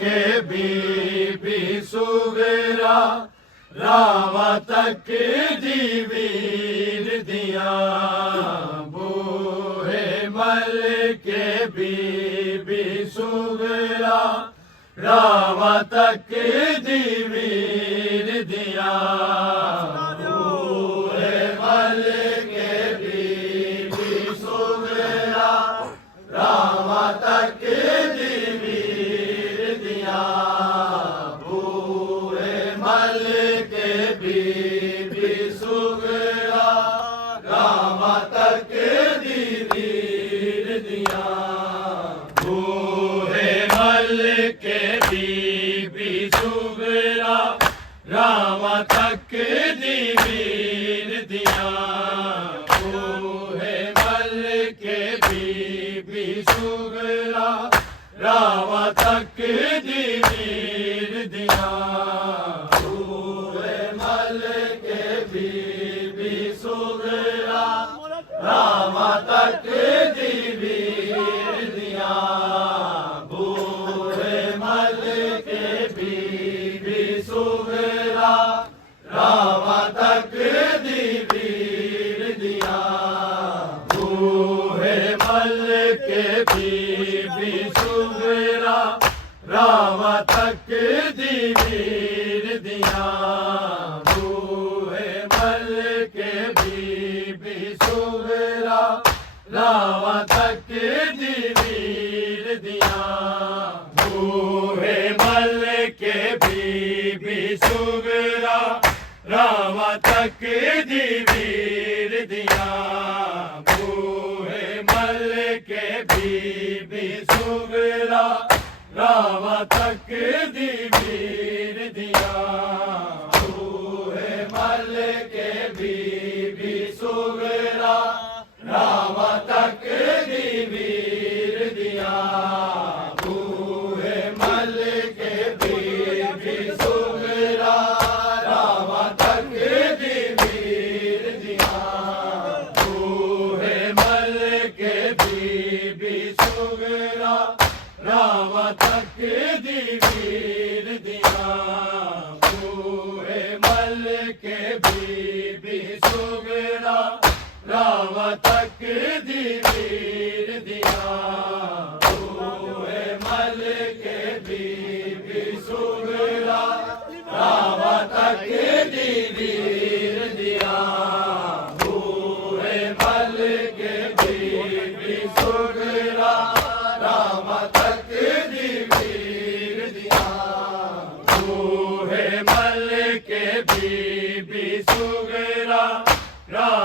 के बीबी सुगरा राम तक जीवीर दिया बूहे मल के बीबी सुगरा राम तक जीवीर दिया बूहे मल के बीबी सुगरा राम तक राम तक दीवीर दिया बूहे मल के बीबी सुगरा राम तक दीवीर दिया बूहे मल के बीबी सुगरा राम तक दीवीर दिया बूहे मल के बीबी सुगरा राम तक दीवीर दिया बूहे मल के बीबी सुगरा राम तक दीवीर दिया बूहे मल के बीबी सुगरा राम तक दीवीर दिया बूहे मल के बीबी सुगरा राम तक दीवीर दिया बूहे मल के बीबी सुगरा राम तक दीवीर दिया बूहे मल के बीबी सुगरा राम तक दीवीर दिया बूहे मल के बीबी सुगरा राम तक दीवीर दिया बूहे मल के बीबी सुगरा राम तक दीवीर दिया बूहे मल के बीबी सुगरा राम तक दीवीर दिया बूहे मल के बीबी सुगरा राम तक दीवीर दिया बूहे मल के बीबी सुगरा राम तक दीवीर दिया बूहे मल के बीबी सुगरा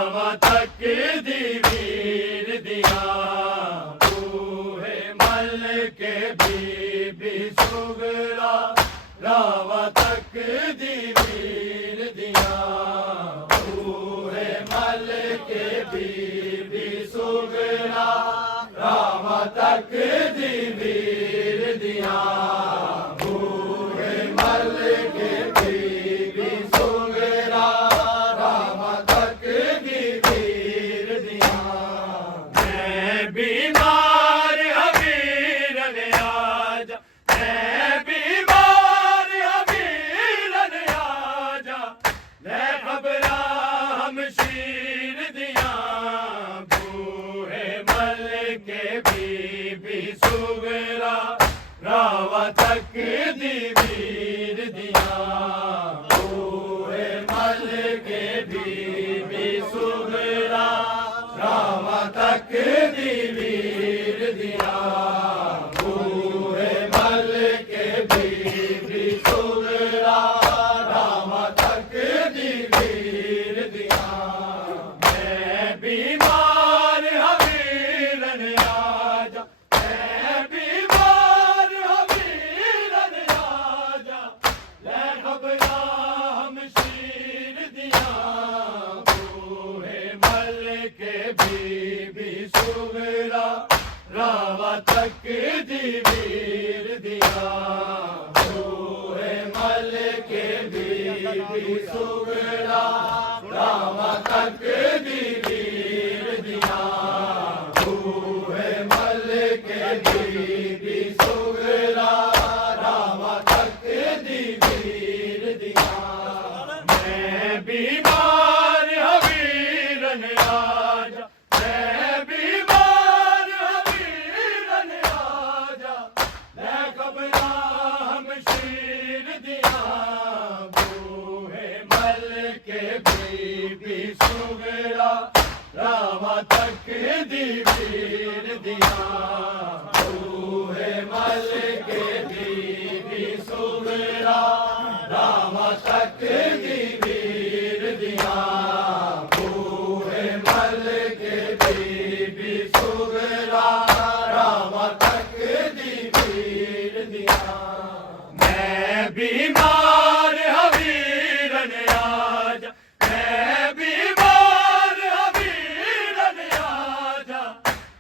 राम तक दीवीर दिया बूहे मल के बीबी सुगरा राम तक दीवीर दिया बूहे मल के बीबी सुगरा राम तक दीवीर दिया बूहे मल के बीबी सुगरा राम तक दीवीर दिया मैं बीमार हबीरन आजा मैं बीमार हबीरन आजा मैं खबरा हमशीर दिया बूहे मल के बीबी सुगरा रावा तक दी वीर दिया बूहे मल के बीबी सुगरा रावा तक दी वीर दिया बूहे मल के बीबी सुगरा रावा तक दी वीर दिया मैं बीमार हवीरन आजा मैं बीमार हवीरन आजा ले खबरा हम शीर दिया बूहे मल के बीबी सुगरा रावा तक दी वीर दिया बूहे मल के बीबी सुगरा रावा तक दी वीर दिया बूहे मल के बीबी सुगरा रावा तक दी वीर दिया मैं बीमार हवीरन आजा मैं बीमार हवीरन आजा मैं खबरा हम शीर दिया बूहे मल के बीबी सुगरा रावा तक दी वीर दिया बूहे मल के बीबी सुगरा रावा तक दी वीर दिया बूहे मल के बीबी सुगरा रावा तक दी वीर दिया मैं बीमार हवीरन आजा मैं बीमार हवीरन आजा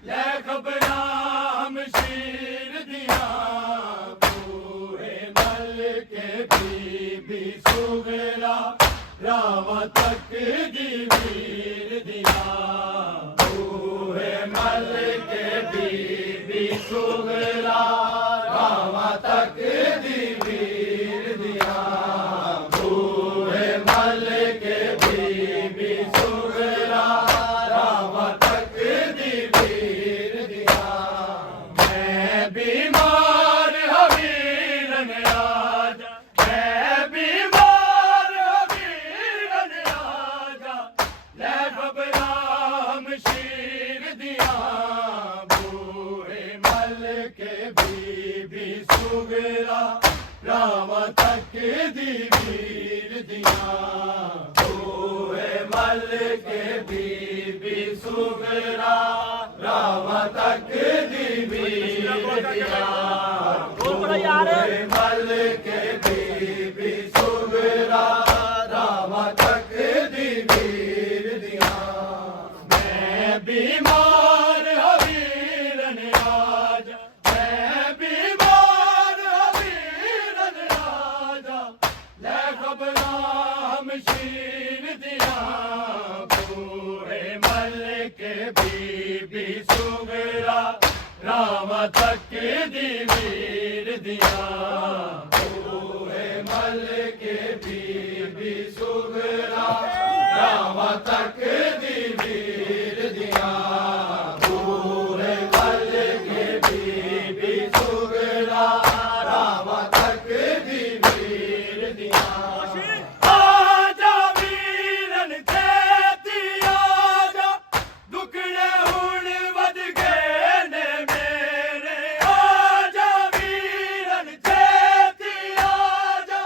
ले खबरा हम शीर दिया बूहे मल के बीबी सुगरा रावा तक दी वीर दिया बूहे मल के बीबी सुगरा रावा तक दी वीर दिया बूहे मल के बीबी सुगरा रावा तक दी वीर दिया मैं बीमार हवीरन आजा मैं बीमार हवीरन आजा ले खबरा हम शीर दिया बूहे मल के बीबी सुगरा रावा तक दी वीर दिया बूहे मल के बीबी सुगरा रावा तक दी वीर दिया बूहे मल के बीबी सुगरा रावा तक दी वीर दिया मैं बीमार हवीरन आजा मैं बीमार हवीरन आजा ले खबरा हम शीर दिया बूहे मल के बीबी सुगरा रावा तक दी वीर दिया बूहे मल के बीबी सुगरा रावा तक दी वीर दिया बूहे मल के बीबी सुगरा रावा तक दी वीर दिया आजा वीरन छेती आजा दुखड़े हुण वध गए ने मेरे आजा वीरन छेती आजा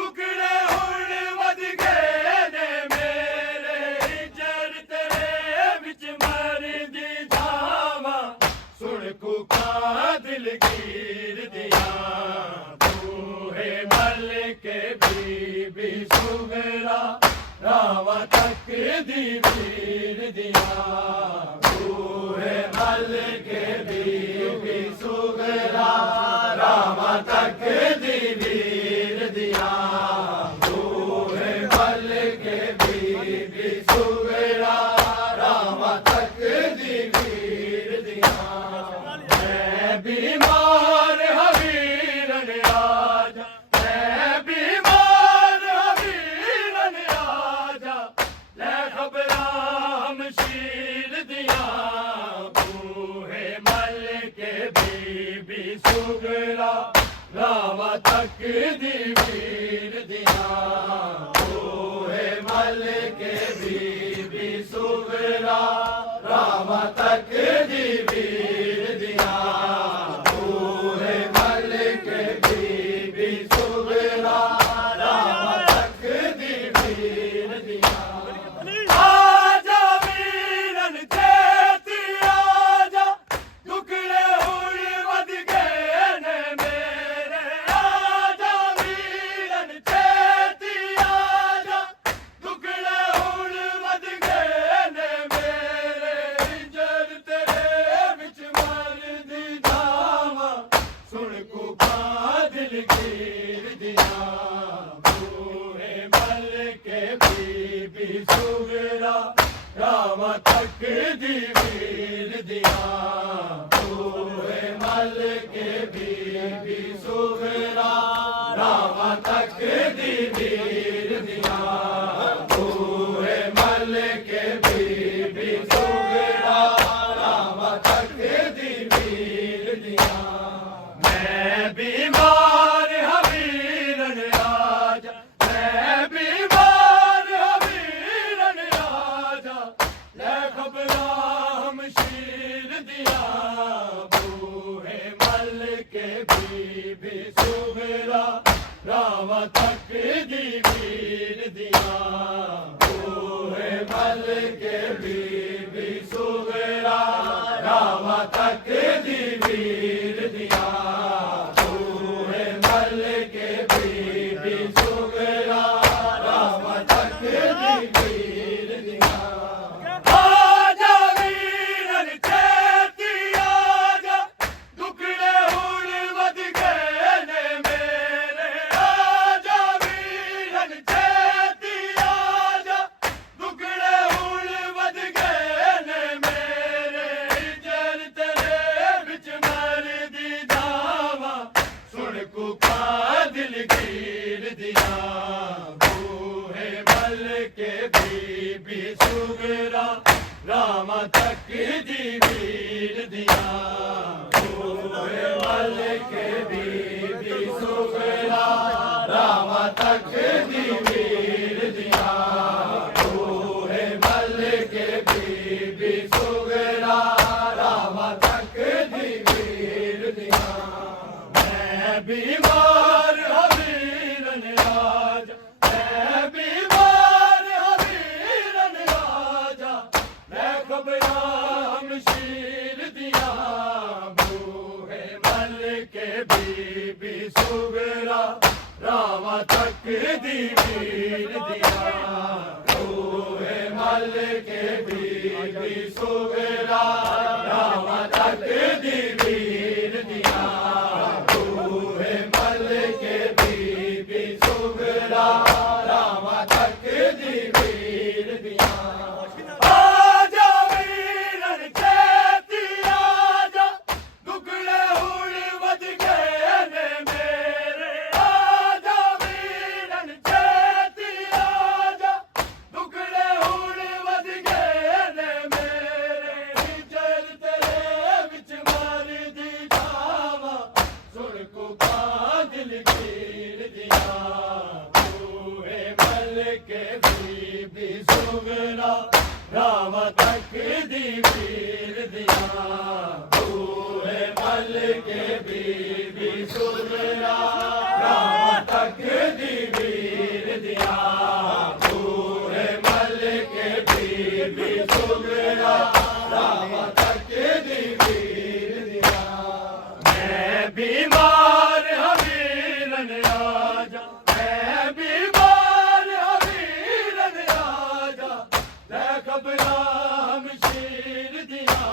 दुखड़े हुण वध गए ने मेरे हिजर तेरे विच मरदी जावा सुन कुका दिलगीर दिया बूहे मल के बीबी सुगरा रावा तक दी वीर दिया बूहे मल के बीबी सुगरा रावा तक दी वीर दिया बूहे मल के बीबी सुगरा रावा तक दी वीर दिया मैं बीमार हवीरन आजा मैं बीमार हवीरन आजा ले खबरा हम शीर दिया बूहे रावा तक दी वीर दिया बूहे मल के बीबी सुगरा रावा तक दी वीर दिया बूहे मल के बीबी सुगरा रावा तक दी वीर दिया आजा वीरन चेती आजा दुखड़े हुण वध गए ने मेरे आजा वीरन चेती आजा दुखड़े हुण वध गए ने मेरे जद तेरे विच मरदी जावा सुन कुपा दिल गिर दिया बूहे मल के बीबी सुगरा रावा तक दी वीर दिया बूहे मल के बीबी सुगरा रावा तक दी वीर दिया बूहे मल के बीबी सुगरा रावा तक दी वीर दिया मैं बीमार हवीरन राजा मैं बीमार हवीरन राजा ले खबरा हम शीर दिया बूहे मल के बीबी सुगरा रावा तक दी वीर दिया बूहे मल के बीबी सुगरा रावा तक दी वीर दिया बूहे मल के बीबी सुगरा रावा तक दी वीर दिया आजा वीरन चेती आजा दुखड़े हुण वध गए ने मेरे आजा वीरन चेती आजा दुखड़े हुण वध गए ने मेरे जर तेरे विच मरदी जावा सुन कुपा दिल गिर दिया बूहे मल के बीबी सुगरा रामा तक दी वीर दिया बूहे मल के बीबी सुगरा रामा तक दी वीर दिया बूहे मल के बीबी सुगरा रामा तक दी वीर दिया मैं बीमार हवीरन राजा मैं बीमार हवीरन राजा मैं खबरा हम शीर दिया बूहे मल के बीबी सुगरा रावा तक दी वीर दिया बूहे मल के बीबी सुगरा रावा तक दी वीर दिया बूहे मल के बीबी सुगरा रावा तक दी वीर दिया आजा वीरन चेती आजा दुखड़े हुण वध गए ने मेरे आजा वीरन चेती आजा दुखड़े हुण वध गए ने मेरे जल तेरे विच मरदी जावा सुन कुपा दिल गिर दिया बूहे मल के बीबी सुगरा रावा तक दी वीर दिया बूहे मल के बीबी सुगरा रावा तक दी वीर दिया बूहे मल के बीबी सुगरा रावा तक दी वीर दिया मैं बीमार हवीरन राजा मैं बीमार हवीरन राजा ले खबरा हम शीर दिया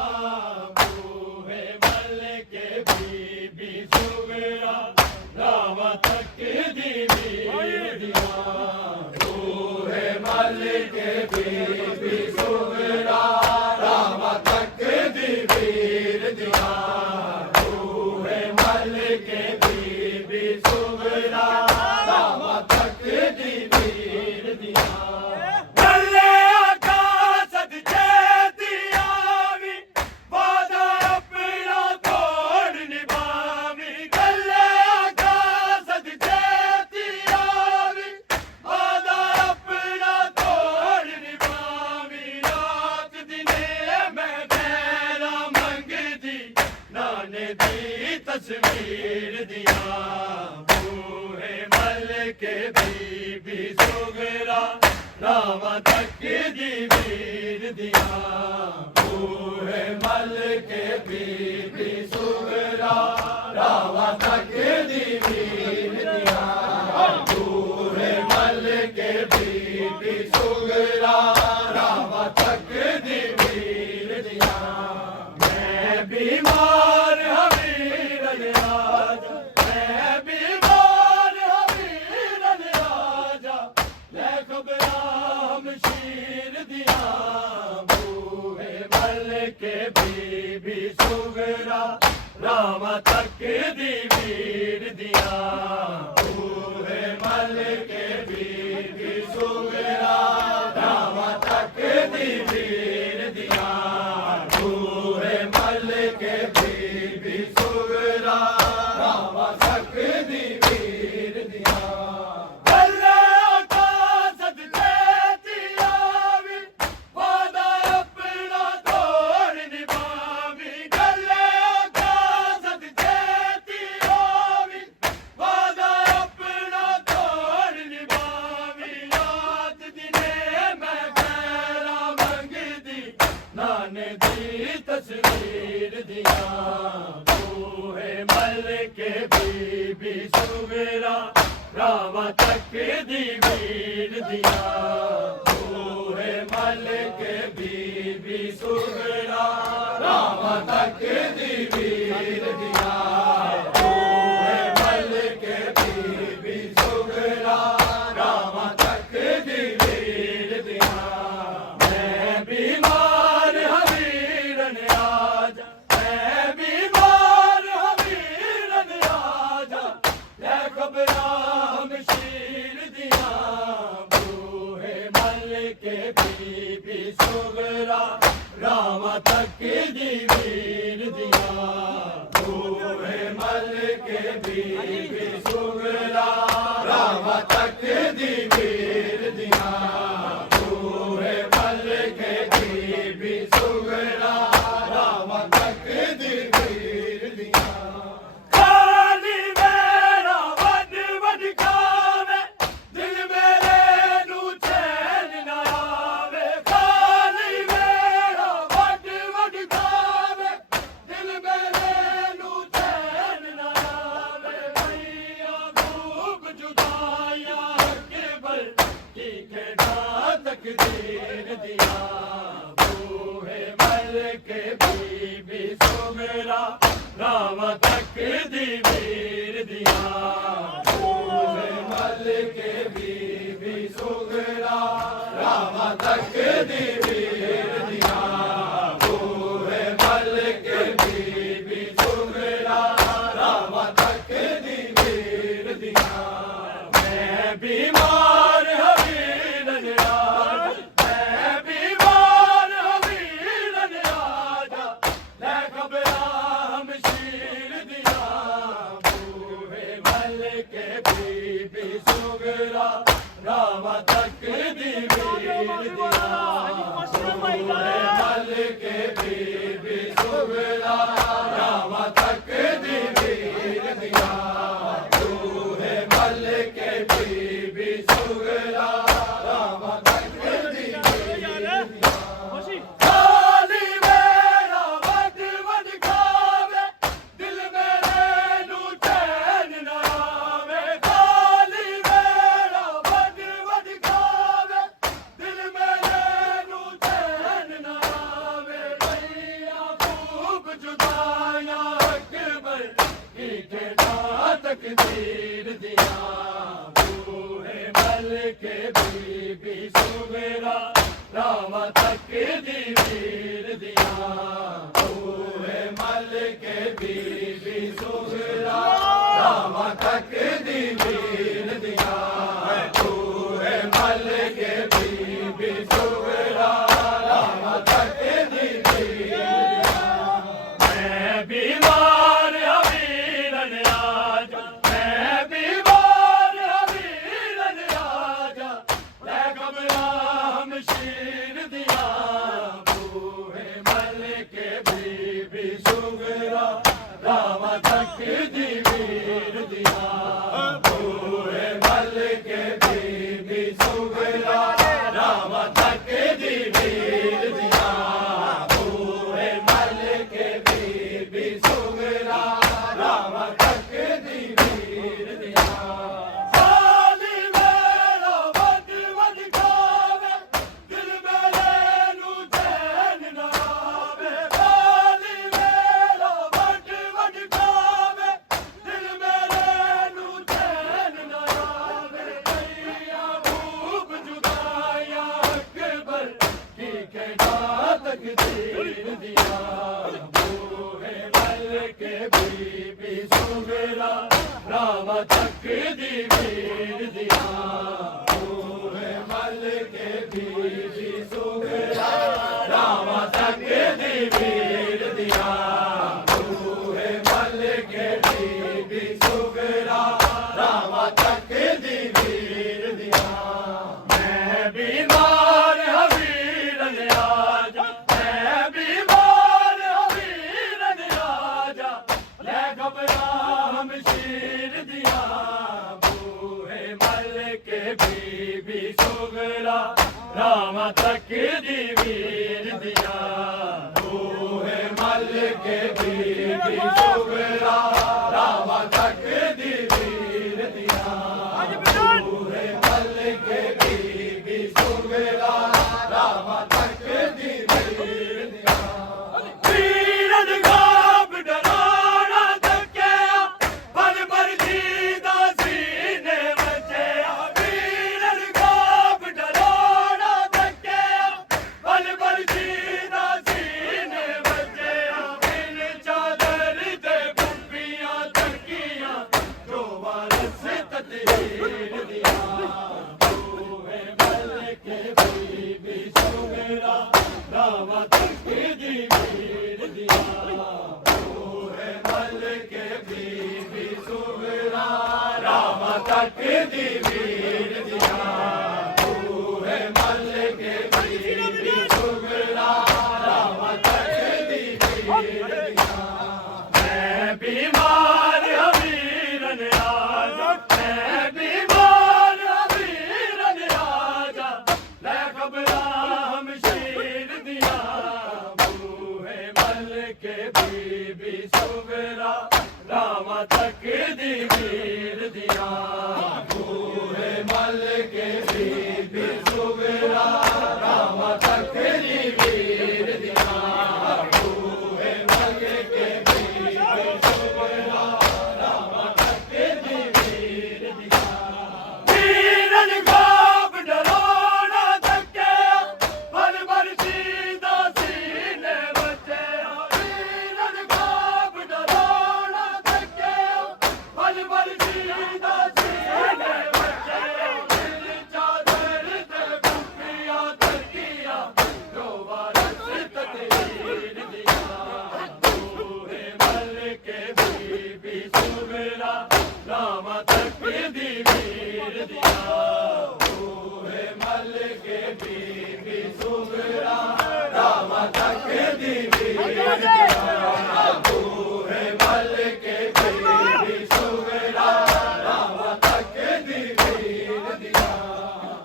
नाने दी तस्वीर दिया बूहे मल के बीबी सुगरा रामा तक दी वीर दिया बूहे मल के बीबी सुगरा रामा तक दी वीर दिया बूहे मल के बीबी सुगरा रामा तक दी वीर दिया मैं बीमार हमीरन आजा मैं बीमार हमीरन आजा ले खबरा हमशीर दिया बूहे मल के बीबी सुगरा रामा तक दी वीर दिया बूहे मल के बीबी सुगरा रामा तक दी वीर दिया बूहे मल के बीबी सुगरा रामा तक दी वीर दिया गल्ले उठा सदके तियावी वादा अपना तोड़ निभावी गल्ले उठा सदके तियावी वादा अपना तोड़ निभावी रात दिने मैं गैरा मंगदी नाने दी तस्वीर दिया बूहे मल के बीबी सुगरा रामा तक दी वीर दिया बूहे मल के बीबी सुगरा रामा तक दी वीर दिया बूहे मल के बीबी सुगरा रामा तक दी वीर दिया मैं बीमार हमीरन आजा मैं बीमार हमीरन आजा ले खबरा हमशीर दिया बूहे मल के बीबी सुगरा रामा तक दी वीर दिया बूहे मल के बीबी सुगरा रामा तक दी वीर दिया बूहे मल के बीबी सुगरा रामा तक दी वीर दिया खाली मेरा वड वड खावे दिल मेरे नू चैन न आवे खाली मेरा वड वड खावे दिल मेरे नू चैन न आवे भैया खूब जुदाइया के बल की खेड़ा तकदीर दिया बूहे मल के बीबी सुगरा रामा तक दी वीर दिया बूहे मल के बीबी सुगरा रामा तक दी वीर दिया बूहे मल के बीबी सुगरा रामा तक दी वीर दिया मैं बीमार हमीरन आजा मैं बीमार हमीरन आजा ले खबरा हमशीर दिया बूहे मल के बीबी सुगरा रामा तक दी वीर दिया बूहे मल के बीबी सुगरा रामा तक दी वीर दिया बूहे मल के बीबी सुगरा रामा तक दी वीर दिया खाली मेरा वड वड खावे दिल मेरे नू चैन न आवे खाली मेरा वड वड खावे दिल मेरे नू चैन न आवे भैया खूब जुदाइया अकबर की खेड़ा तकदीर दिया बूहे मल के बीबी सुगरा रामा तक दी वीर दिया बूहे मल के बीबी सुगरा रामा तक दी वीर दिया बूहे मल के बीबी सुगरा रामा तक दी वीर दिया मैं बीमार हमीरन आजा मैं बीमार हमीरन आजा ले खबरा हमशीर दिया बूहे मल के बीबी सुगरा रामा तक दी वीर दिया बूहे मल के बीबी सुगरा रामा तक दी वीर दिया बूहे मल के बीबी सुगरा रामा तक दी वीर दिया साली मेरा वड वड खावे दिल मेरे नू चैन ना आवे साली मेरा वड वड खावे दिल मेरे नू चैन ना आवे भैया खूब जुदाइयां अकबर की कहना तकदीर दिया बूहे मल के बीबी सुगरा रामा तक दी वीर दिया बूहे मल के बीबी सुगरा रामा तक दी वीर दिया बूहे मल के बीबी सुगरा रामा तक दी वीर दिया मैं बीमार हवीरन आजा मैं बीमार हवीरन आजा ले घबरा हम शीर दिया बूहे मल के बीबी सुगरा रामा तक दी वीर दिया बूहे मल के बीबी सुगरा रामा तक दी वीर दिया बूहे मल के बीबी सुगरा रामा तक दी वीर दिया वीरन खाब डराना तकिया पर जीदा सीने बचया वीरन खाब डराना तकिया पर जीदा सीने बचया बिन चादर दे बुब्बियां तकिया जो वारस तदहीर दिया बूहे मल के बीबी सुगरा रामा तक दी वीर दिया बूहे मल के बीबी सुगरा रामा तक दी वीर दिया बूहे मल के बीबी सुगरा रामा तक दी वीर दिया मैं बीमार हवीरन आजा मैं बीमार हवीरन आजा ले घबरा हम शीर दिया बूहे मल के बीबी सुगरा रामा तक दी वीर दिया बूहे मल के बीबी सुगरा रामा तक दी वीर दिया बूहे मल के बीबी सुगरा रामा तक दी वीर दिया वीरन खाब डराना तकिया पर सीदा सीने बचया वीरन खाब डराना तकिया पर सीदा सीने बचया दिल चादर दे बुब्बियां तकिया जो वारस तदहीर दिया बूहे मल के बीबी सुगरा रामा तक दी वीर दिया बूहे मल के बीबी सुगरा रामा तक दी वीर दिया बूहे मल के बीबी सुगरा रामा तक दी वीर दिया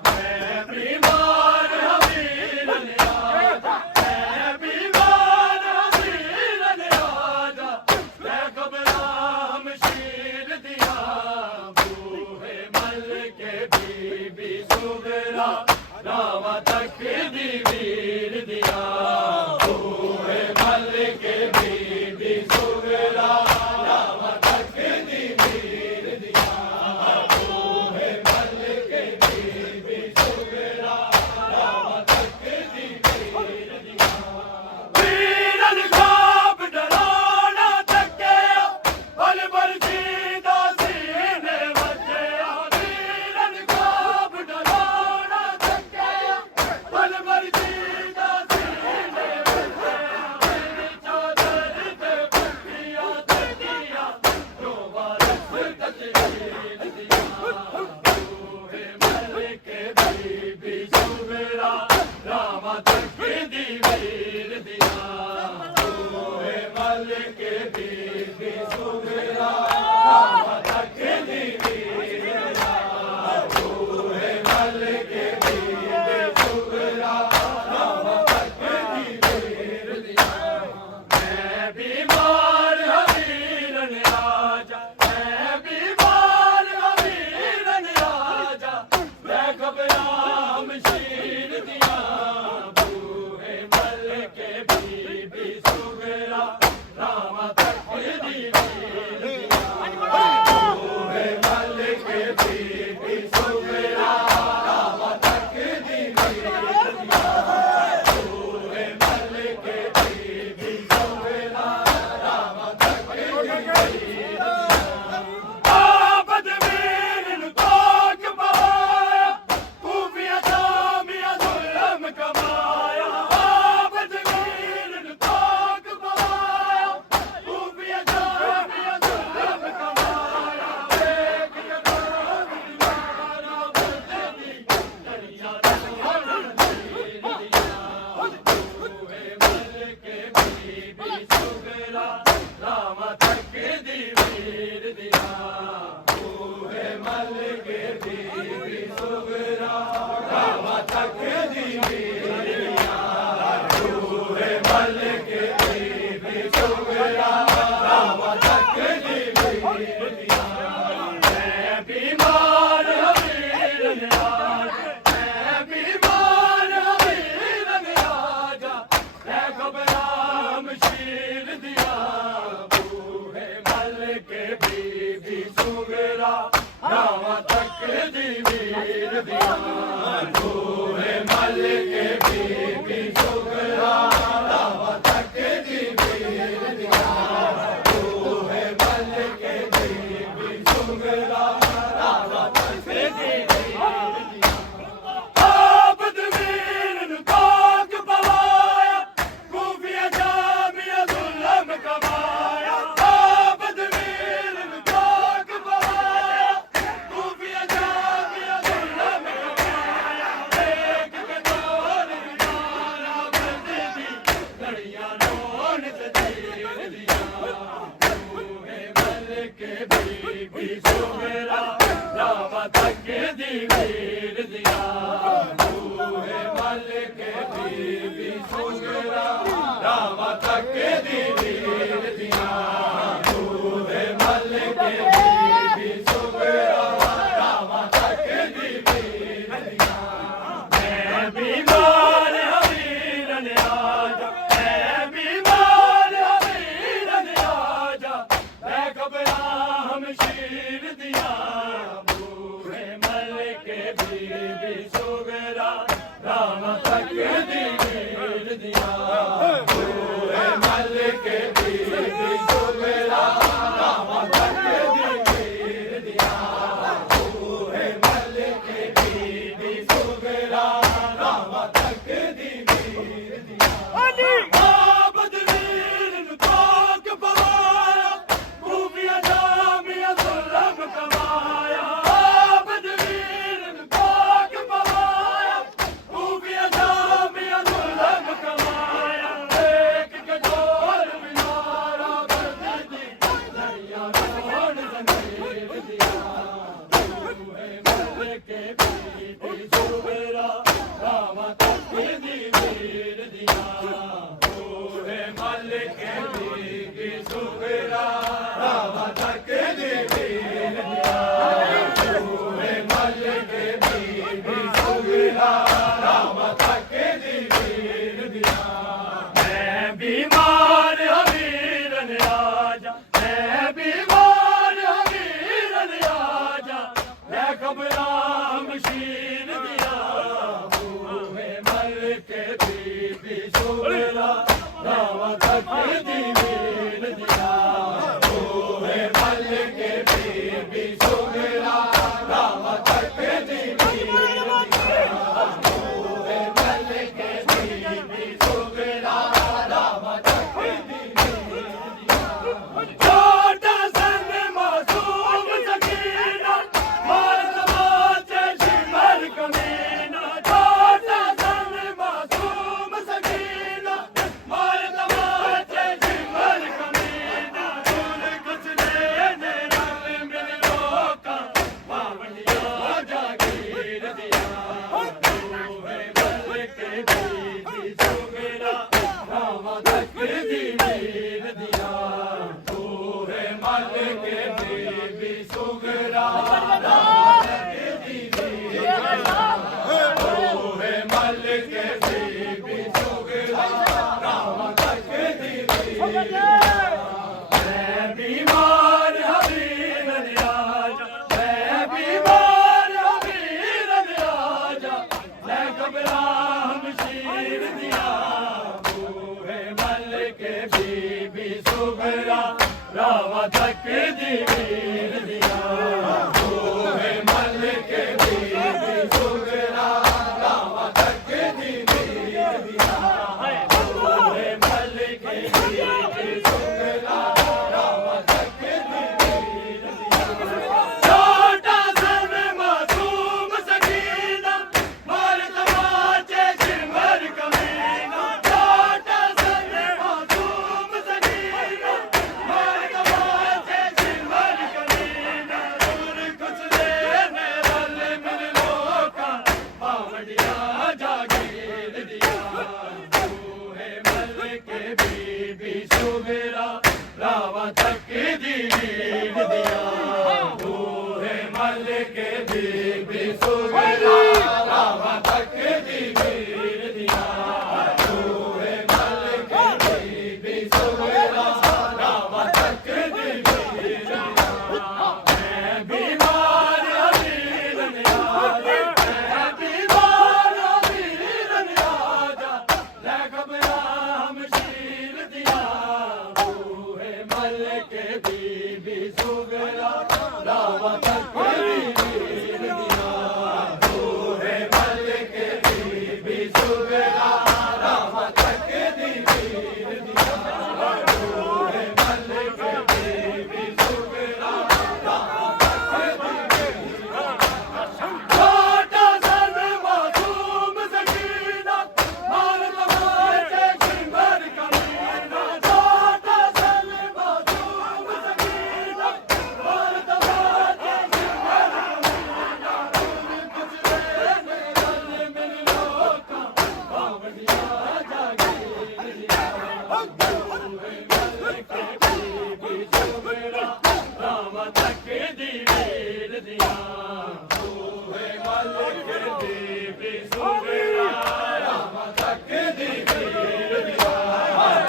मैं बीमार हवीरन आजा मैं बीमार हवीरन आजा ले घबरा हम तक दी वीर दिया बूहे मल के बीबी सुगरा रामा तक दी वीर दिया बूहे मल के बीबी सुगरा रामा तक दी वीर दिया मैं बीमार वीर न्याज मैं बीमार वीर न्याज मैं घबराम शीर दिया बूहे मल के बीबी सुगरा रामा तक दी वीर दिया बूहे मल के बीबी सुगरा रामा तक दी वीर दिया बूहे मल के बीबी सुगरा रामा तक दी वीर दिया आबद वीर नु कोक पवाया खूफिया जामिया जुल्म कमाया आबद वीर नु कोक पवाया खूफिया जामिया जुल्म कमाया एक के दौर मारा बंदी लड़ियां रोन से तीर दिया बूहे मल के बीबी सुगरा रामा तक दी वीर दिया बूहे मल के बीबी सुगरा रामा तक दी वीर दिया बूहे मल के बीबी सुगरा रामा तक दी वीर दिया मैं बीमार वीर न्याज मैं बीमार वीर न्याज मैं घबराम शीर दिया बूहे मल के बीबी सुगरा रामा तक दी वीर दिया बूहे मल के बीबी सुगरा रामा तक दी वीर दिया बूहे मल के बीबी सुगरा रामा तक दी वीर दिया आबद वीर नु कोक पवाया खूफिया जामिया जुल्म कमाया आबद वीर नु कोक पवाया खूफिया जामिया जुल्म कमाया एक के दौर मिनारा बंदी लड़ियां रोन जंजीर दिया बूहे मल के बीबी सुगरा रामा तक दी वीर दिया बूहे मल के बीबी सुगरा रामा तक दी वीर दिया बूहे मल के बीबी सुगरा रामा तक दी वीर दिया मैं बीमार वीर न्याज मैं बीमार वीर न्याज मैं घबराम शीर दिया बूहे मल के बीबी सुगरा रामा तक दी वीर दिया बूहे मल के बीबी सुगरा रामा तक दी वीर दिया बूहे मल के बीबी सुगरा रामा तक दी वीर दिया छोटा सन मासूम सकीना मार समाचे शिमर कमीना छोटा सन मासूम सकीना मार समाचे शिमर कमीना झूल कुछ ने रंग मिल रोका बावलिया जागीर दिया बूहे मल के बीबी सुगरा रामा तक दी वीर दिया बूहे मल के बीबी सुगरा रामा तक दी वीर दिया बूहे मल के बीबी सुगरा रामा तक दी वीर दिया मैं बीमार वीर न्याज मैं बीमार वीर न्याज मैं घबराम शीर दिया बूहे मल के बीबी सुगरा रामा तक दी वीर दिया बूहे मल के बीबी सुगरा रामा तक दी वीर दिया बूहे मल के बीबी सुगरा रामा तक दी वीर दिया छोटा सन मासूम सकीना मार तमाचे शिमर कमीना छोटा सन मासूम सकीना मार तमाचे रावा तक दी वीर दिया बूहे मल के बीबी सुगरा रावा तक दी वीर दिया बूहे मल के बीबी सुगरा रावा तक दी वीर दिया मैं बीमार अमीर न्याजा मैं बीमार अमीर न्याजा ले घबरा हम शीर दिया बूहे मल के बीबी सुगरा रावा तक दी वीर दिया बूहे मल के बीबी सुगरा रावा तक दी वीर दिया बूहे मल के बीबी सुगरा रावा तक दी छोटा सन मासूम सकीना मार तमाचे शिंगर कमीना छोटा सन मासूम सकीना मार तमाचे शिंगर कमीना कुछ देने गल मिल लोका बावड़िया जागी दिया बूहे मल के बीबी सुगरा रावा तक दी वीर दिया बूहे मल के बीबी सुगरा रावा तक दी वीर दिया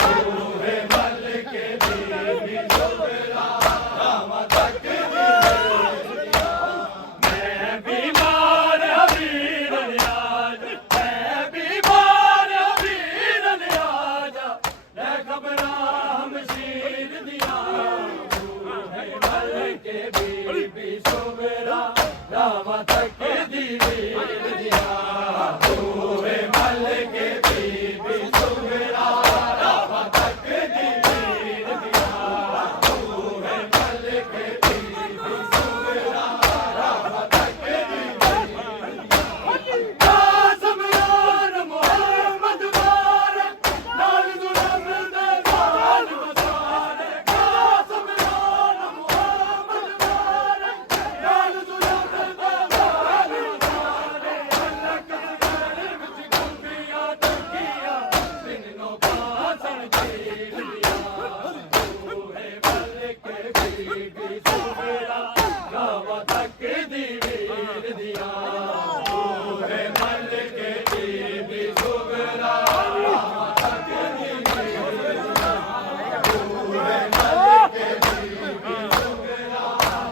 बूहे मल के बीबी सुगरा रावा तक दी वीर दिया मैं बीमार अमीर न्याजा मैं बीमार अमीर न्याजा ले घबरा हम शीर दिया बूहे मल के बीबी सुगरा रावा तक दी वीर दिया बूहे मल के बीबी सुगरा रावा तक दी वीर दिया बूहे मल के बीबी सुगरा रावा तक दी वीर दिया समयान मोहम्मद मारे लाल जुल्म दे जान मसारे समयान मोहम्मद मारे लाल जुल्म दे जान मसारे अल्लाह के घर विच गुंगियां तकिया तिन्नों पासन चीर लिया बूहे मल के बीबी सुगरा रावा तक दी वीर दिया बूहे मल के बीबी सुगरा रावा तक दी वीर दिया बूहे मल के बीबी सुगरा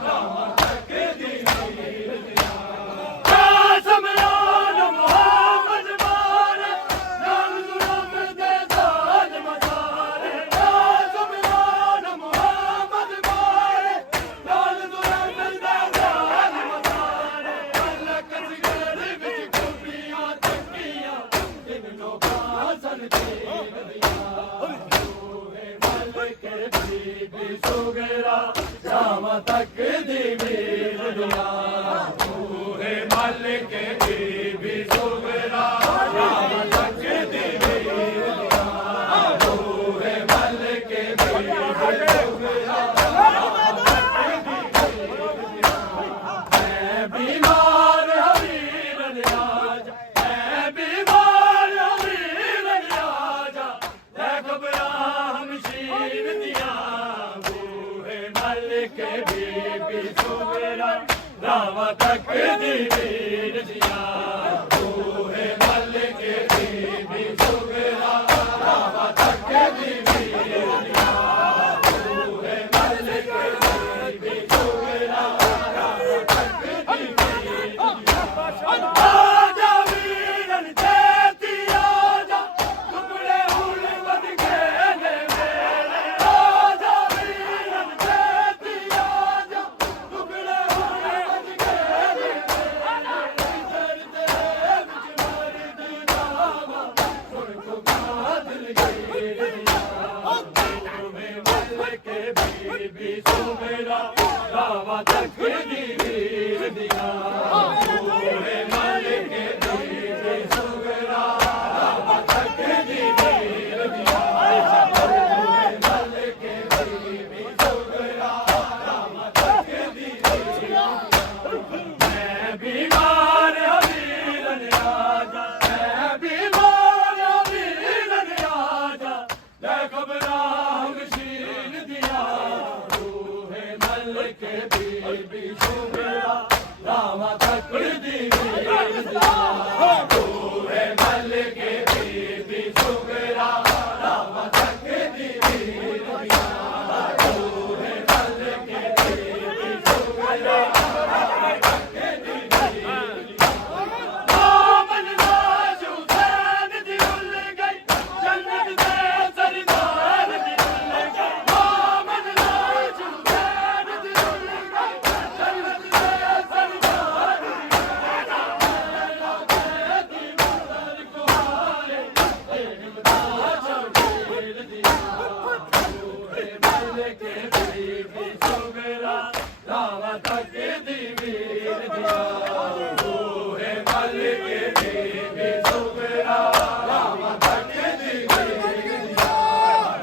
रावा तक दी वीर दिया समयान मोहम्मद मारे लाल जुल्म दे जान मसारे समयान मोहम्मद मारे लाल जुल्म दे जान मसारे अल्लाह के घर विच गुंगियां तकिया तिन्नों पासन चीर दिया बूहे मल के बीबी सुगरा रावा तक दी वीर दिया बूहे मल के बीबी सुगरा रावा तक दी वीर दिया बूहे मल के बीबी सुगरा रावा तक दी वीर दिया मैं बीमार अमीर न्याजा मैं बीमार अमीर न्याजा ले घबरा हम शीर दिया बूहे मल के बीबी सुगरा रावा तक दी वीर दिया बूहे मल के बीबी सुगरा रावा तक दी वीर दिया बूहे मल के बीबी सुगरा रावा तक दी वीर दिया आजा वीरन चेती आजा टुकड़े हुण बद गए ने मेरे आजा वीरन चेती आजा टुकड़े हुण बद गए ने मेरे इधर तेरे विच मर्द जावा सुन को बादल गिर दिया बूहे मल के बीबी सुगरा रावा तक दी वीर दिया बूहे मल के बीबी सुगरा रावा तक दी वीर दिया बूहे मल के बीबी सुगरा रावा तक दी वीर दिया मैं बीमार अमीर न्याजा मैं बीमार अमीर न्याजा ले घबरा हम शीर दिया के बीबी सुमेरा रामा तक दी वीर दिया बूहे मल के बीबी सुमेरा रामा तक दी वीर दिया बूहे मल के बीबी सुमेरा रामा तक दी वीर दिया मोहम्मद नाज हुसैन दी उल गई जन्नत दे सरदार दी उल गई मोहम्मद नाज हुसैन दी उल गई जन्नत दे सरदार दी दीवार को आए हिम्मता शबीर दिया बूहे मल के बीबी सुमेरा रामा तक दी वीर दिया बूहे मल के बीबी सुमेरा रामा तक दी वीर दिया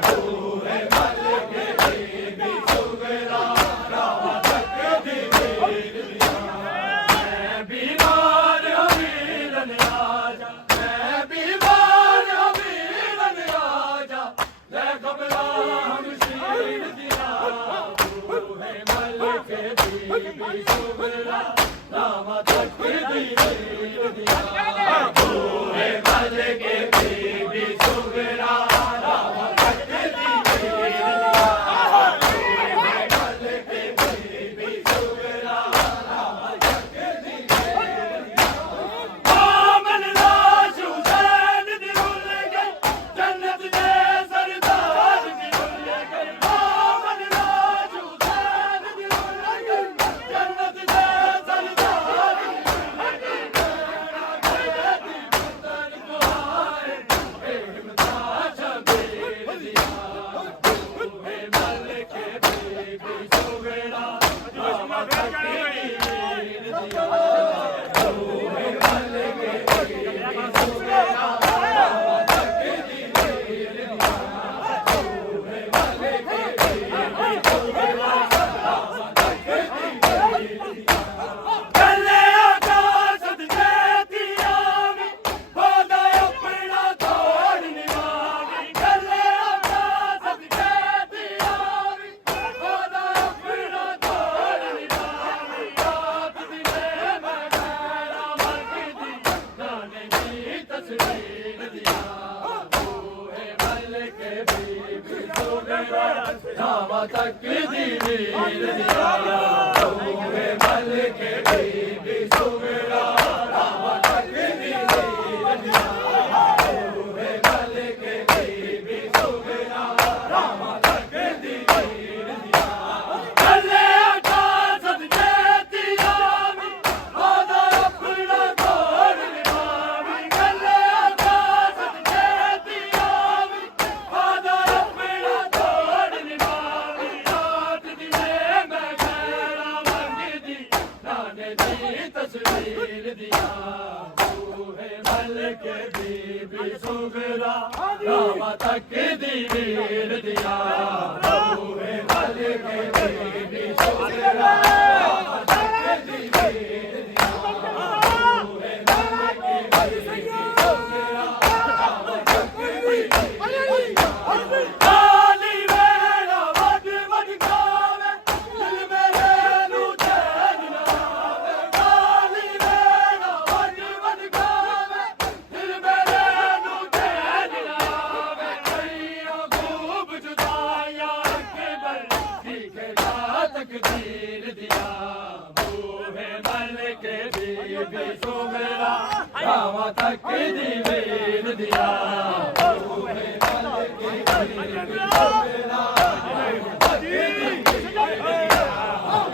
बूहे मल के बीबी सुमेरा रामा तक दी वीर दिया मैं बीमार हमीरन आजा मैं बीमार हमीरन आजा ले कमला हमशीर दिया बूहे मल के बीबी सुमेरा रामा तक दी वीर दिया बूहे मल के बीबी सुमेरा रामा तक दी वीर दिया बूहे मल के बीबी सुमेरा रामा तक दी वीर दिया मोहम्मद नाज हुसैन दी उल गई जन्नत दे सरदार दी उल गई मोहम्मद नाज हुसैन दी उल गई जन्नत दे सरदार दी उल गई मेरा दी पुत्र को आए हिम्मता शबीर दिया बूहे मल के बीबी सुमेरा रामा तक दी वीर दिया बूहे मल के बीबी सुमेरा रामा तक दी वीर दिया बूहे मल के बीबी सुमेरा रामा तक दी वीर दिया गले आकाश सदके दिया वी होदा अपना तोड़ निभावी गले आकाश सदके दिया वी होदा अपना तोड़ निभावी रात दिने मैं मेरा मरदी नाने की तस्वीर दिया बूहे मल के बीबी सुमेरा रामा तक दी वीर दिया बूहे मल के बीबी सुमेरा रामा तक दी वीर दिया बूहे मल के बीबी सुमेरा रामा तक दी वीर दिया गले आकाश सदके दिया वी होदा अपना तोड़ निभावी गले आकाश सदके दिया वी होदा अपना तोड़ निभावी रात दिने मैं मेरा मंगदी नाने दी तस्वीर दिया बूहे मल के बीबी सुमेरा रामा तक दी वीर दिया बूहे मल के बीबी सुमेरा रामा तक दी वीर दिया बूहे मल के बीबी सुमेरा रामा तक दी वीर दिया काली मेरा वड वड गावे दिल मेरे नू चैन ना आवे काली मेरा वड वड गावे दिल मेरे नू चैन ना आवे कईयों खूब जुदाइयां के बल सीखे तकदीर दिया बूहे मल के बीबी सुमेरा रामा तक दी वीर दिया बूहे मल के बीबी सुमेरा रामा तक दी वीर दिया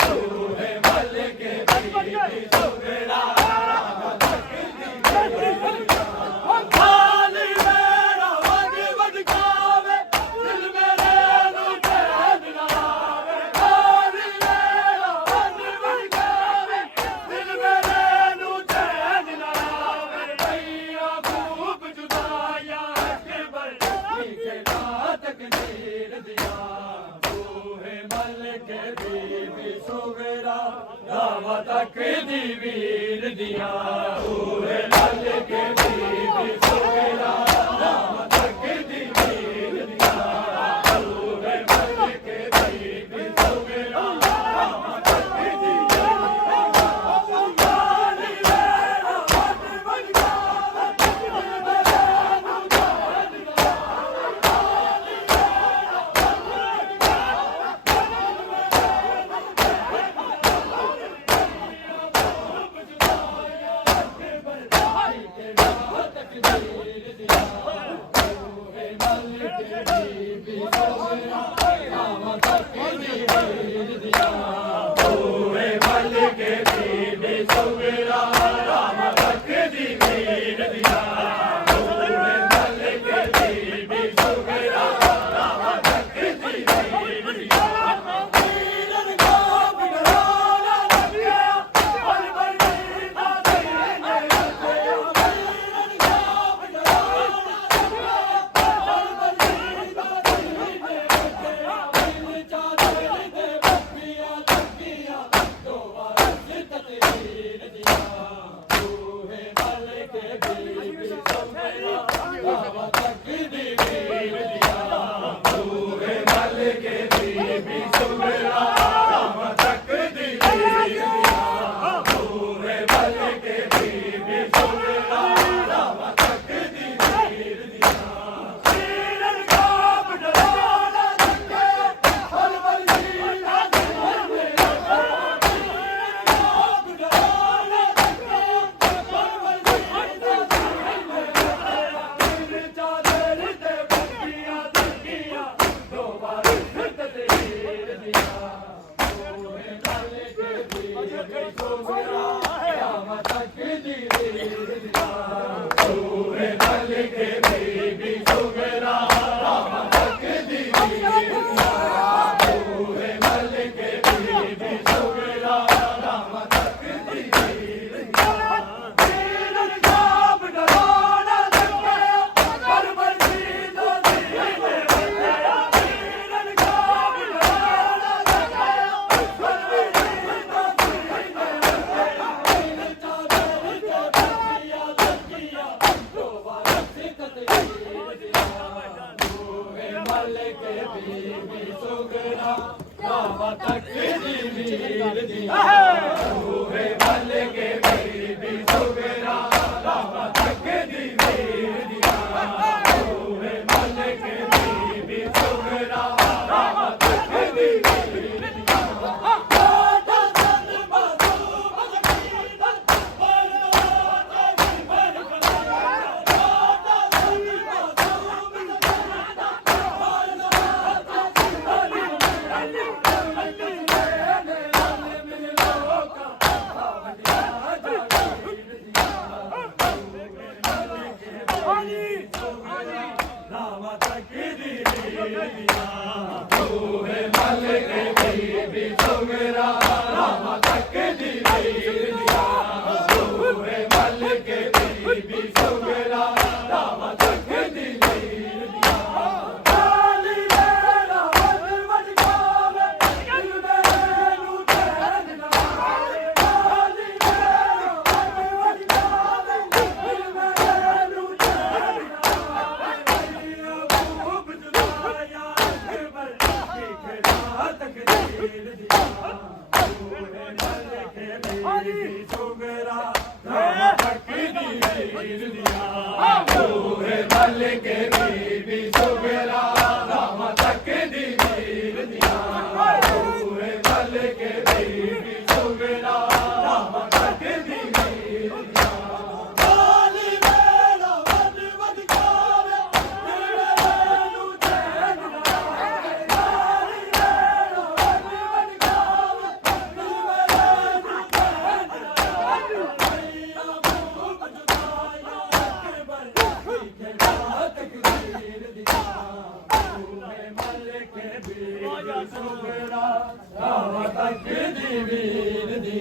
बूहे मल के बीबी सुमेरा रामा तक दी वीर दिया काली मेरा वड वड गावे दिल मेरे नू चैन ना आवे काली मेरा वड वड गावे दिल मेरे नू चैन ना आवे कईयां खूब जुदाइयां के बल सीखे तकदीर दिया बूहे मल के बीबी सुमेरा रामा तक दी वीर दिया बूहे मल के बीबी सुमेरा रामा तक दी वीर दिया बूहे मल के बीबी सुमेरा रामा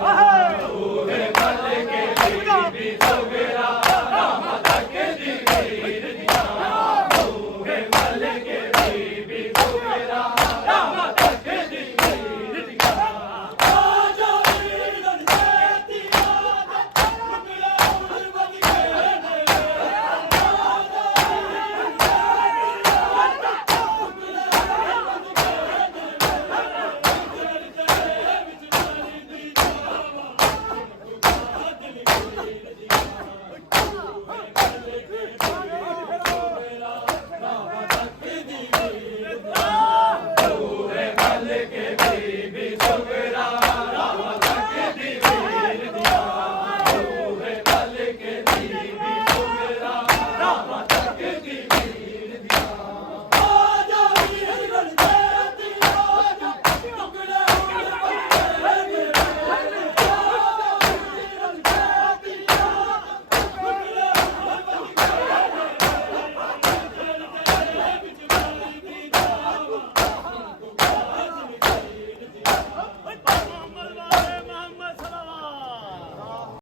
Ah!